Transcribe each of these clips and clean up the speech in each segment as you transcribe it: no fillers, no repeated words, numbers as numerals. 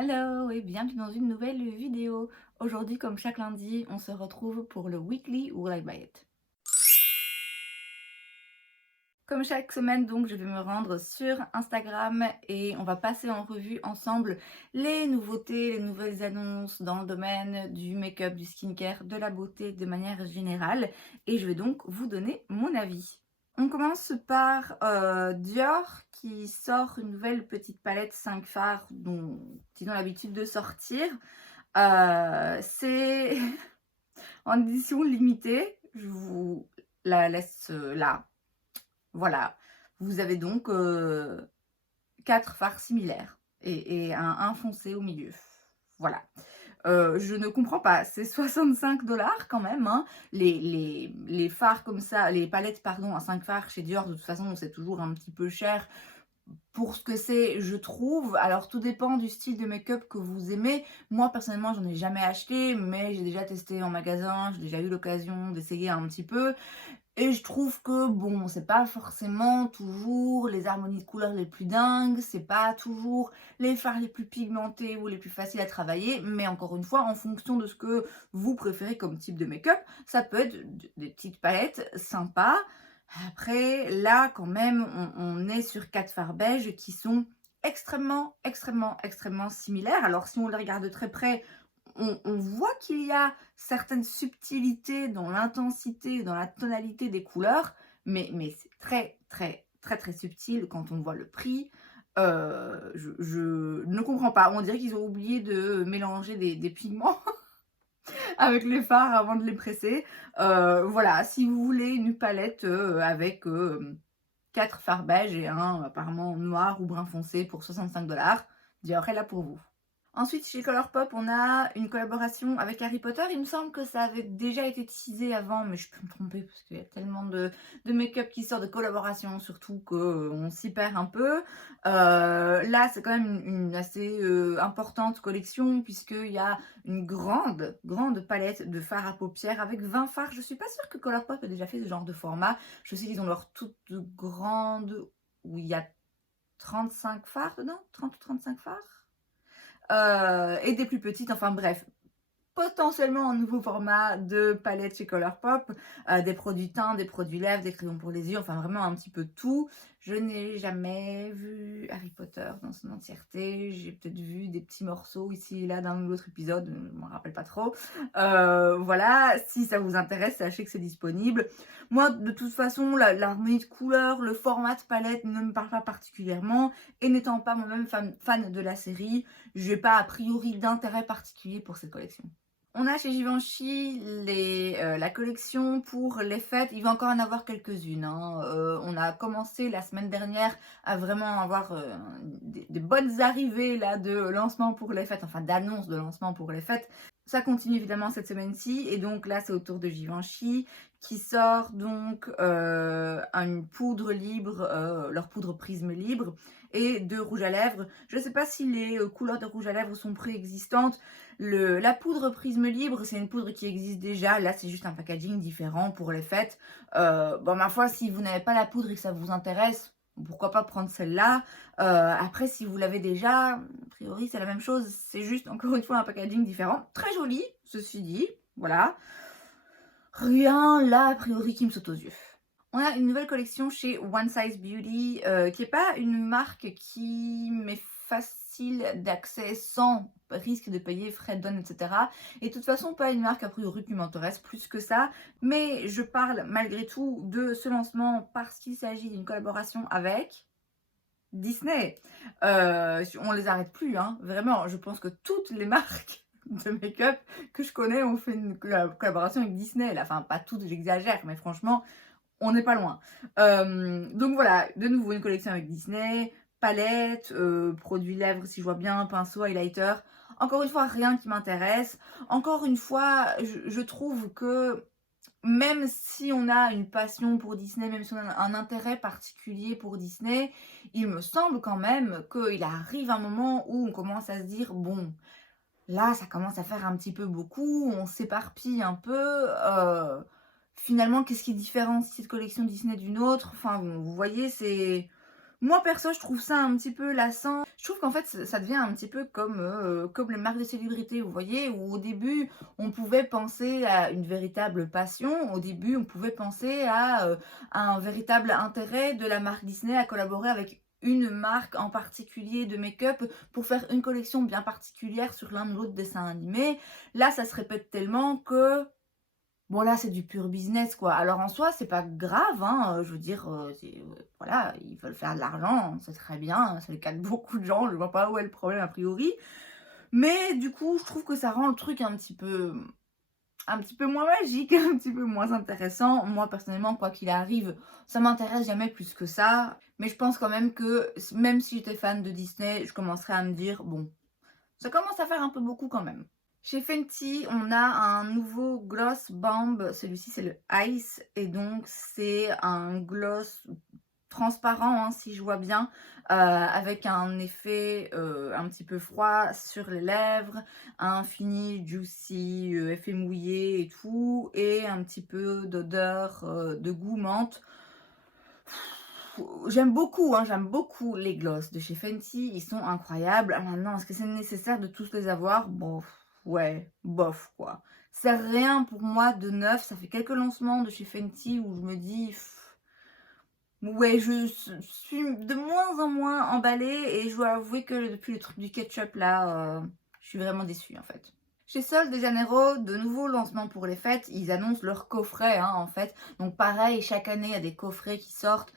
Hello et bienvenue dans une nouvelle vidéo. Aujourd'hui, comme chaque lundi, on se retrouve pour le Weekly Will I Buy It. Comme chaque semaine, donc, je vais me rendre sur Instagram et on va passer en revue ensemble les nouveautés, les nouvelles annonces dans le domaine du make-up, du skincare, de la beauté de manière générale. Et je vais donc vous donner mon avis. On commence par Dior qui sort une nouvelle petite palette 5 fards dont ils ont l'habitude de sortir. C'est en édition limitée. Je vous la laisse là. Voilà. Vous avez donc 4 fards similaires et un foncé au milieu. Voilà. Je ne comprends pas. C'est 65 $ quand même, hein. Les fards comme ça, les palettes, pardon, à 5 fards chez Dior, de toute façon, c'est toujours un petit peu cher pour ce que c'est, je trouve. Alors tout dépend du style de make-up que vous aimez. Moi personnellement j'en ai jamais acheté, mais j'ai déjà testé en magasin, j'ai déjà eu l'occasion d'essayer un petit peu. Et je trouve que bon, c'est pas forcément toujours les harmonies de couleurs les plus dingues, c'est pas toujours les fards les plus pigmentés ou les plus faciles à travailler, mais encore une fois, en fonction de ce que vous préférez comme type de make-up, ça peut être des petites palettes sympas. Après, là, quand même, on est sur 4 fards beige qui sont extrêmement similaires. Alors, si on les regarde de très près, on voit qu'il y a certaines subtilités dans l'intensité, dans la tonalité des couleurs, mais c'est très subtil quand on voit le prix. Je ne comprends pas. On dirait qu'ils ont oublié de mélanger des pigments avec les fards avant de les presser. Voilà, si vous voulez une palette avec 4 fards beige et un apparemment noir ou brun foncé pour 65 $, Dior est là pour vous. Ensuite, chez Colourpop, on a une collaboration avec Harry Potter. Il me semble que ça avait déjà été teasé avant, mais je peux me tromper parce qu'il y a tellement de make-up qui sort de collaboration, surtout qu'on s'y perd un peu. Là, c'est quand même une assez importante collection puisqu'il y a une grande palette de fards à paupières avec 20 fards. Je suis pas sûre que Colourpop ait déjà fait ce genre de format. Je sais qu'ils ont leur toute grande où il y a 35 fards dedans, 30 ou 35 fards. Et des plus petites, enfin bref, potentiellement un nouveau format de palette chez Colourpop, des produits teints, des produits lèvres, des crayons pour les yeux, enfin vraiment un petit peu tout. Je n'ai jamais vu Harry Potter dans son entièreté, j'ai peut-être vu des petits morceaux ici et là d'un ou l'autre épisode, je ne m'en rappelle pas trop. Voilà, si ça vous intéresse, sachez que c'est disponible. Moi, de toute façon, l'harmonie de couleurs, le format de palette ne me parle pas particulièrement, et n'étant pas moi-même fan de la série, je n'ai pas a priori d'intérêt particulier pour cette collection. On a chez Givenchy la collection pour les fêtes. Il va encore en avoir quelques-unes, hein. On a commencé la semaine dernière à vraiment avoir des bonnes arrivées là, de lancement pour les fêtes, enfin d'annonces de lancement pour les fêtes. Ça continue évidemment cette semaine-ci, et donc là c'est au tour de Givenchy qui sort donc une poudre libre, leur poudre prisme libre, et de rouge à lèvres. Je ne sais pas si les couleurs de rouge à lèvres sont préexistantes. La poudre prisme libre, c'est une poudre qui existe déjà. Là, c'est juste un packaging différent pour les fêtes. Bon, ma foi, si vous n'avez pas la poudre et que ça vous intéresse, pourquoi pas prendre celle-là. Après, si vous l'avez déjà, a priori, c'est la même chose. C'est juste, encore une fois, un packaging différent. Très joli, ceci dit. Voilà. Rien, là, a priori, qui me saute aux yeux. On a une nouvelle collection chez One Size Beauty, qui n'est pas une marque qui m'est facile d'accès sans risque de payer frais de douane, etc. Et de toute façon, pas une marque a priori qui m'intéresse plus que ça. Mais je parle malgré tout de ce lancement parce qu'il s'agit d'une collaboration avec Disney. On les arrête plus, hein. Vraiment, je pense que toutes les marques de make-up que je connais ont fait une collaboration avec Disney. Là. Enfin, pas toutes, j'exagère, mais franchement, on n'est pas loin. Donc voilà, de nouveau une collection avec Disney, palette, produits lèvres si je vois bien, pinceau, highlighter. Encore une fois, rien qui m'intéresse. Encore une fois, je trouve que même si on a une passion pour Disney, même si on a un intérêt particulier pour Disney, il me semble quand même qu'il arrive un moment où on commence à se dire, bon, là, ça commence à faire un petit peu beaucoup, on s'éparpille un peu. Finalement, qu'est-ce qui différencie cette collection Disney d'une autre? Enfin, vous voyez, c'est... Moi perso, je trouve ça un petit peu lassant. Je trouve qu'en fait, ça devient un petit peu comme les marques de célébrité, vous voyez? Où au début, on pouvait penser à une véritable passion. Au début, on pouvait penser à un véritable intérêt de la marque Disney à collaborer avec une marque en particulier de make-up pour faire une collection bien particulière sur l'un ou l'autre dessin animé. Là, ça se répète tellement que bon là, c'est du pur business quoi. Alors en soi, c'est pas grave, hein, je veux dire, voilà, ils veulent faire de l'argent, c'est très bien, c'est le cas de beaucoup de gens, je vois pas où est le problème a priori. Mais du coup, je trouve que ça rend le truc un petit peu moins magique, un petit peu moins intéressant. Moi personnellement, quoi qu'il arrive, ça m'intéresse jamais plus que ça. Mais je pense quand même que même si j'étais fan de Disney, je commencerais à me dire: «Bon, ça commence à faire un peu beaucoup quand même». Chez Fenty, on a un nouveau gloss bomb. Celui-ci, c'est le Ice. Et donc, c'est un gloss transparent, hein, si je vois bien, avec un effet un petit peu froid sur les lèvres, un fini juicy, effet mouillé et tout, et un petit peu d'odeur de goût menthe. J'aime beaucoup les gloss de chez Fenty, ils sont incroyables. Ah, maintenant, est-ce que c'est nécessaire de tous les avoir? Bon, ouais, bof quoi. C'est rien pour moi de neuf, ça fait quelques lancements de chez Fenty où je me dis: ouais, suis de moins en moins emballée et je dois avouer que depuis le truc du ketchup là, je suis vraiment déçue en fait». Chez Sol de Janeiro, de nouveaux lancements pour les fêtes, ils annoncent leurs coffrets, hein, en fait. Donc pareil, chaque année, il y a des coffrets qui sortent.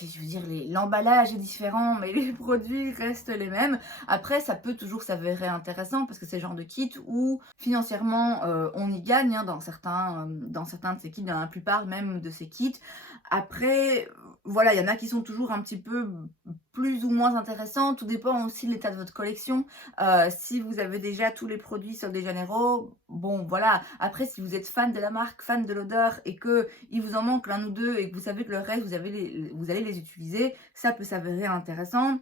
Je veux dire, l'emballage est différent, mais les produits restent les mêmes. Après, ça peut toujours s'avérer intéressant parce que c'est le genre de kit où financièrement, on y gagne, hein, dans certains de ces kits, dans la plupart même de ces kits. Après, voilà, il y en a qui sont toujours un petit peu plus ou moins intéressants. Tout dépend aussi de l'état de votre collection. Si vous avez déjà tous les produits Sol de Janeiro, bon voilà. Après, si vous êtes fan de la marque, fan de l'odeur et que il vous en manque l'un ou deux et que vous savez que le reste, vous allez les utiliser, ça peut s'avérer intéressant.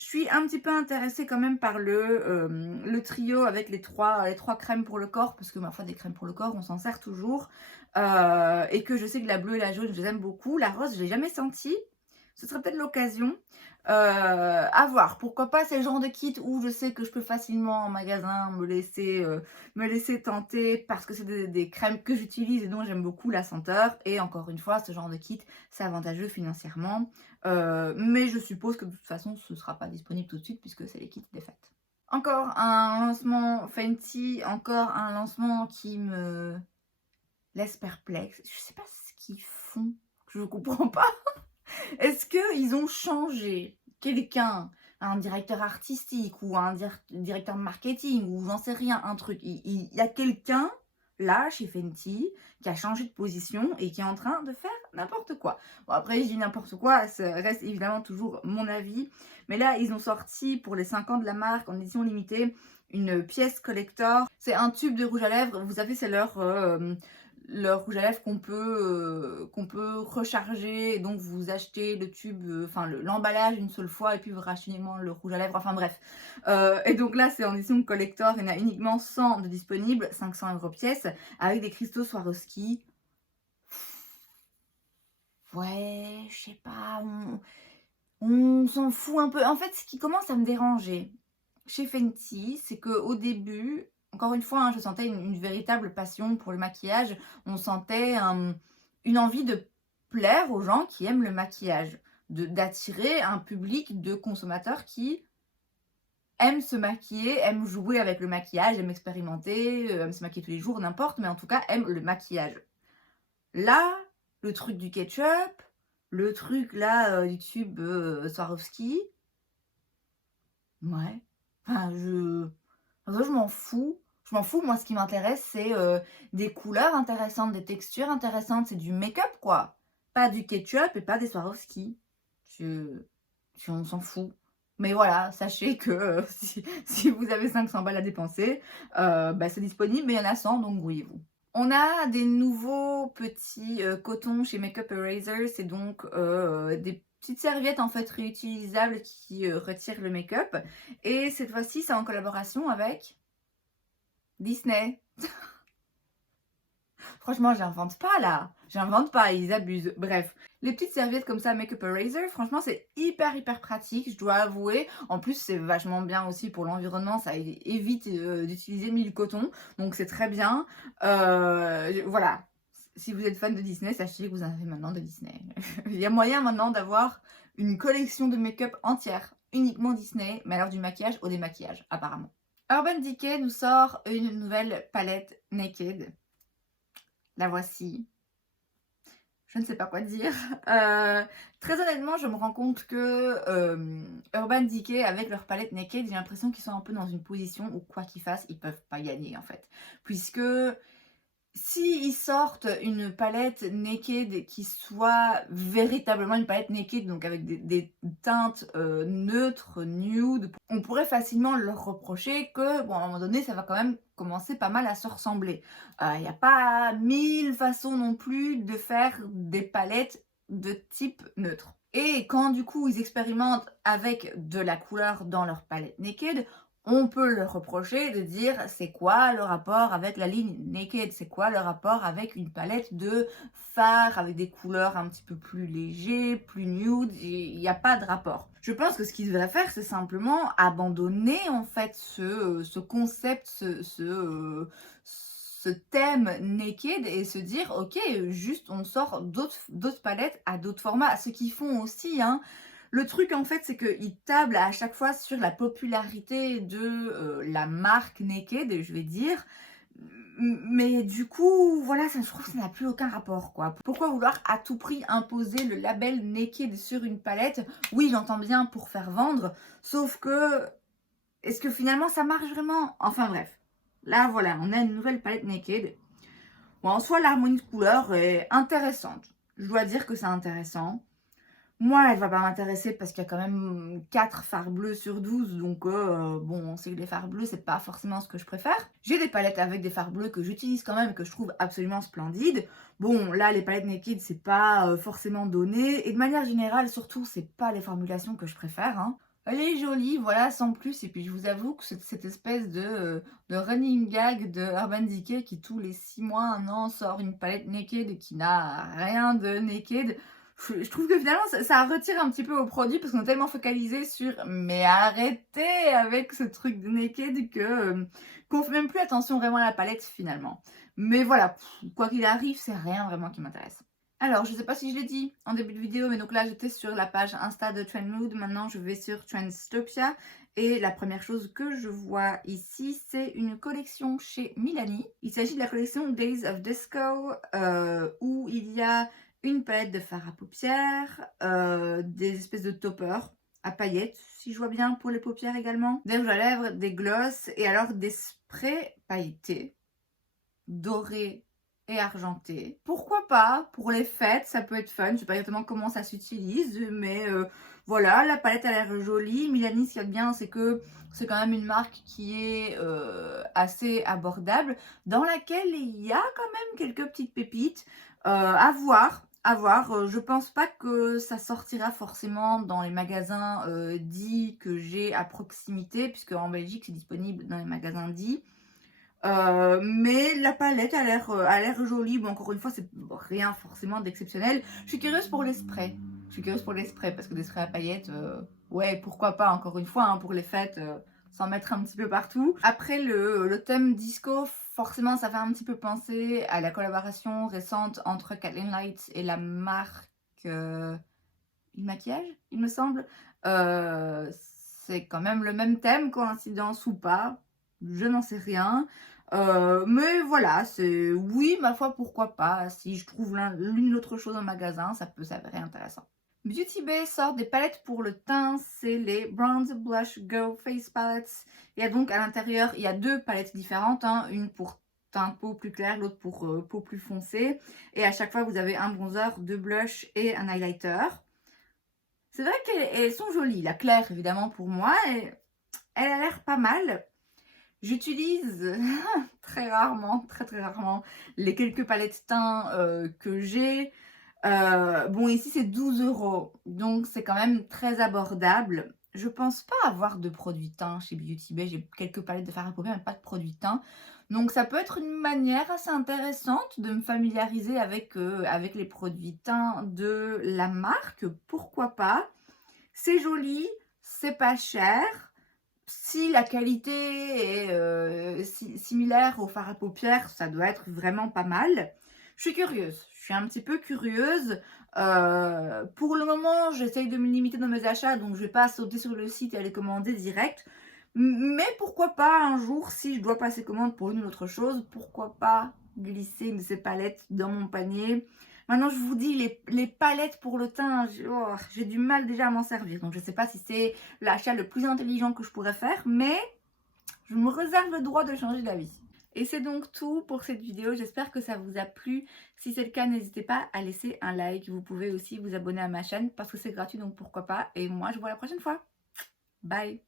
Je suis un petit peu intéressée quand même par le trio avec les trois crèmes pour le corps, parce que ma foi, des crèmes pour le corps, on s'en sert toujours. Et que je sais que la bleue et la jaune, je les aime beaucoup. La rose, je ne l'ai jamais sentie. Ce serait peut-être l'occasion. À voir. Pourquoi pas, c'est le genre de kit où je sais que je peux facilement en magasin me laisser tenter parce que c'est des crèmes que j'utilise et dont j'aime beaucoup la senteur. Et encore une fois, ce genre de kit, c'est avantageux financièrement. Mais je suppose que de toute façon, ce ne sera pas disponible tout de suite puisque c'est les kits des fêtes. Encore un lancement Fenty, encore un lancement qui me laisse perplexe. Je sais pas ce qu'ils font, je ne comprends pas. Est-ce qu'ils ont changé quelqu'un, un directeur artistique ou un directeur marketing ou j'en sais rien, un truc. Il y a quelqu'un là chez Fenty qui a changé de position et qui est en train de faire n'importe quoi. Bon, après, je dis n'importe quoi, ça reste évidemment toujours mon avis. Mais là, ils ont sorti pour les 5 ans de la marque en édition limitée une pièce collector. C'est un tube de rouge à lèvres. Vous savez, c'est leur rouge à lèvres qu'on peut recharger. Et donc, vous achetez le tube, enfin l'emballage une seule fois et puis vous rachetez uniquement le rouge à lèvres. Enfin bref. Et donc là, c'est en édition collector. Il y en a uniquement 100 de disponibles, 500 € pièce, avec des cristaux Swarovski. Ouais, je sais pas, on s'en fout un peu. En fait, ce qui commence à me déranger chez Fenty, c'est qu'au début, encore une fois, hein, je sentais une véritable passion pour le maquillage. On sentait une envie de plaire aux gens qui aiment le maquillage, d'attirer un public de consommateurs qui aiment se maquiller, aiment jouer avec le maquillage, aiment expérimenter, aiment se maquiller tous les jours, n'importe, mais en tout cas aiment le maquillage. Là, le truc du ketchup, le truc là du tube Swarovski, ouais, enfin je m'en fous. Je m'en fous, moi ce qui m'intéresse c'est des couleurs intéressantes, des textures intéressantes, c'est du make-up quoi. Pas du ketchup et pas des Swarovski. On s'en fout. Mais voilà, sachez que si vous avez 500 balles à dépenser, bah, c'est disponible, mais il y en a 100, donc grouillez-vous. On a des nouveaux petits cotons chez Makeup Eraser, c'est donc des petites serviettes en fait réutilisables qui retirent le make-up. Et cette fois-ci, c'est en collaboration avec Disney. Franchement, j'invente pas là. J'invente pas, ils abusent. Bref, les petites serviettes comme ça, Makeup Eraser, franchement, c'est hyper pratique, je dois avouer. En plus, c'est vachement bien aussi pour l'environnement, ça évite d'utiliser 1000 coton, donc c'est très bien. Voilà. Si vous êtes fan de Disney, sachez que vous en avez maintenant de Disney. Il y a moyen maintenant d'avoir une collection de make-up entière, uniquement Disney, mais alors du maquillage au démaquillage, apparemment. Urban Decay nous sort une nouvelle palette Naked. La voici. Je ne sais pas quoi dire. Très honnêtement, je me rends compte que Urban Decay, avec leur palette Naked, j'ai l'impression qu'ils sont un peu dans une position où quoi qu'ils fassent, ils peuvent pas gagner en fait. Puisque s'ils sortent une palette Naked qui soit véritablement une palette Naked, donc avec des teintes neutres, nude, on pourrait facilement leur reprocher que, bon, à un moment donné, ça va quand même commencer pas mal à se ressembler. Il n'y a pas 1000 façons non plus de faire des palettes de type neutre. Et quand du coup ils expérimentent avec de la couleur dans leur palette Naked, on peut leur reprocher de dire c'est quoi le rapport avec la ligne Naked, c'est quoi le rapport avec une palette de fard avec des couleurs un petit peu plus légers, plus nude, il n'y a pas de rapport. Je pense que ce qu'ils devraient faire, c'est simplement abandonner en fait ce concept, ce thème naked et se dire ok, juste on sort d'autres palettes à d'autres formats, ce qu'ils font aussi, hein. Le truc en fait, c'est qu'ils tablent à chaque fois sur la popularité de la marque Naked, je vais dire. Mais du coup, voilà, ça, je trouve que ça n'a plus aucun rapport, quoi. Pourquoi vouloir à tout prix imposer le label Naked sur une palette? Oui, j'entends bien pour faire vendre, sauf que, est-ce que finalement ça marche vraiment? Enfin bref, là voilà, on a une nouvelle palette Naked. Bon, en soi, l'harmonie de couleurs est intéressante. Je dois dire que c'est intéressant. Moi, elle va pas m'intéresser parce qu'il y a quand même 4 fards bleus sur 12. Donc, bon, on sait que les fards bleus, c'est pas forcément ce que je préfère. J'ai des palettes avec des fards bleus que j'utilise quand même, que je trouve absolument splendides. Bon, là, les palettes Naked, c'est pas forcément donné. Et de manière générale, surtout, c'est pas les formulations que je préfère, hein. Elle est jolie, voilà, sans plus. Et puis, je vous avoue que c'est cette espèce de running gag de Urban Decay qui, tous les 6 mois, 1 an, sort une palette Naked et qui n'a rien de Naked. Je trouve que finalement, ça retire un petit peu au produit parce qu'on est tellement focalisé sur mais arrêtez avec ce truc de naked qu'on fait même plus attention vraiment à la palette finalement. Mais voilà, quoi qu'il arrive, c'est rien vraiment qui m'intéresse. Alors, je sais pas si je l'ai dit en début de vidéo, mais donc là, j'étais sur la page Insta de Trendmood. Maintenant, je vais sur Trendstopia. Et la première chose que je vois ici, c'est une collection chez Milani. Il s'agit de la collection Days of Disco, où il y a une palette de fard à paupières, des espèces de toppers à paillettes, si je vois bien, pour les paupières également, des rouges à lèvres, des glosses, et alors des sprays pailletés, dorés et argentés. Pourquoi pas, pour les fêtes, ça peut être fun, je sais pas exactement comment ça s'utilise, mais voilà, la palette a l'air jolie. Milani, ce qu'il y a de bien, c'est que c'est quand même une marque qui est assez abordable, dans laquelle il y a quand même quelques petites pépites à voir. À voir, je pense pas que ça sortira forcément dans les magasins dits que j'ai à proximité, puisque en Belgique c'est disponible dans les magasins dits. Mais la palette a l'air jolie. Bon, encore une fois, c'est rien forcément d'exceptionnel. Je suis curieuse pour les sprays. Je suis curieuse pour les sprays parce que des sprays à paillettes, ouais, pourquoi pas, encore une fois, hein, pour les fêtes, s'en mettre un petit peu partout. Après, le thème disco, forcément, ça fait un petit peu penser à la collaboration récente entre Kathleen Lights et la marque Maquillage, il me semble. C'est quand même le même thème, coïncidence ou pas, je n'en sais rien. Mais voilà, c'est oui, ma foi, pourquoi pas. Si je trouve l'une ou l'autre chose en magasin, ça peut s'avérer intéressant. Beauty Bay sort des palettes pour le teint, c'est les Bronze Blush Go Face Palettes. Il y a donc à l'intérieur, il y a 2 palettes différentes, hein, une pour teint peau plus clair, l'autre pour peau plus foncée. Et à chaque fois, vous avez un bronzer, 2 blushs et un highlighter. C'est vrai qu'elles sont jolies, la claire évidemment pour moi, elle a l'air pas mal. J'utilise très rarement, très rarement, les quelques palettes teint que j'ai. Bon, ici c'est 12 €, donc c'est quand même très abordable. Je pense pas avoir de produit teint chez Beauty Bay. J'ai quelques palettes de fard à paupières, mais pas de produit teint. Donc ça peut être une manière assez intéressante de me familiariser avec les produits teints de la marque, pourquoi pas. C'est joli, c'est pas cher. Si la qualité est, similaire au fard à paupières, ça doit être vraiment pas mal. Je suis curieuse, je suis un petit peu curieuse. Pour le moment, j'essaye de me limiter dans mes achats, donc je vais pas sauter sur le site et aller commander direct. Mais pourquoi pas un jour, si je dois passer commande pour une ou autre chose, pourquoi pas glisser une de ces palettes dans mon panier. Maintenant, je vous dis, les palettes pour le teint, j'ai du mal déjà à m'en servir. Donc, je ne sais pas si c'est l'achat le plus intelligent que je pourrais faire, mais je me réserve le droit de changer d'avis. Et c'est donc tout pour cette vidéo, j'espère que ça vous a plu. Si c'est le cas, n'hésitez pas à laisser un like. Vous pouvez aussi vous abonner à ma chaîne parce que c'est gratuit, donc pourquoi pas. Et moi, je vous vois la prochaine fois. Bye!